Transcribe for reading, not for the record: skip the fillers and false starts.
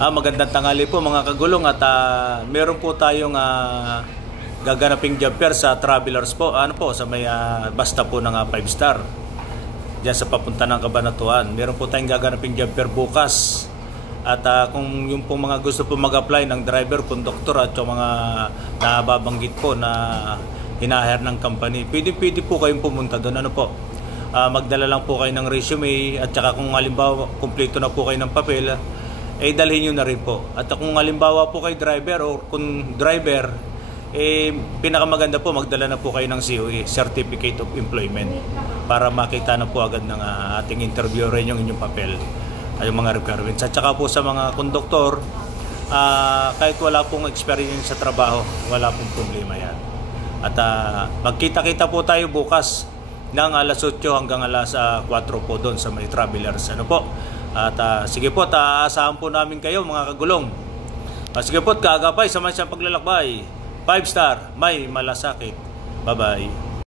Magandang tanghali po mga kagulong at meron po tayong gaganaping job fair sa Travelers po. Ano po sa may basta po ng 5 star. Diyan sa papunta ng Cabanatuan. Meron po tayong gaganaping job fair bukas. At kung yung pong mga gusto po mag-apply ng driver, conductor at yung mga nababanggit po na hinahire ng company, pwede po kayong pumunta doon. Ano po? Magdala lang po kayo ng resume at saka kung halimbawa kumpleto na po kayo ng papel, dalhin nyo na rin po. At kung halimbawa po kayo driver o kung driver, pinakamaganda po magdala na po kayo ng COE, Certificate of Employment, para makita na po agad ng ating interviewer yung inyong papel, yung mga requirements. At saka po sa mga konduktor, kahit wala pong experience sa trabaho, wala pong problema yan. At magkita-kita po tayo bukas ng alas 8 hanggang alas 4 po doon sa may Travelers. Ano po? At sige po, aasahan po namin kayo mga kagulong. Sige po, kaagapay sa mansiyang paglalakbay. 5 star, may malasakit. Bye-bye.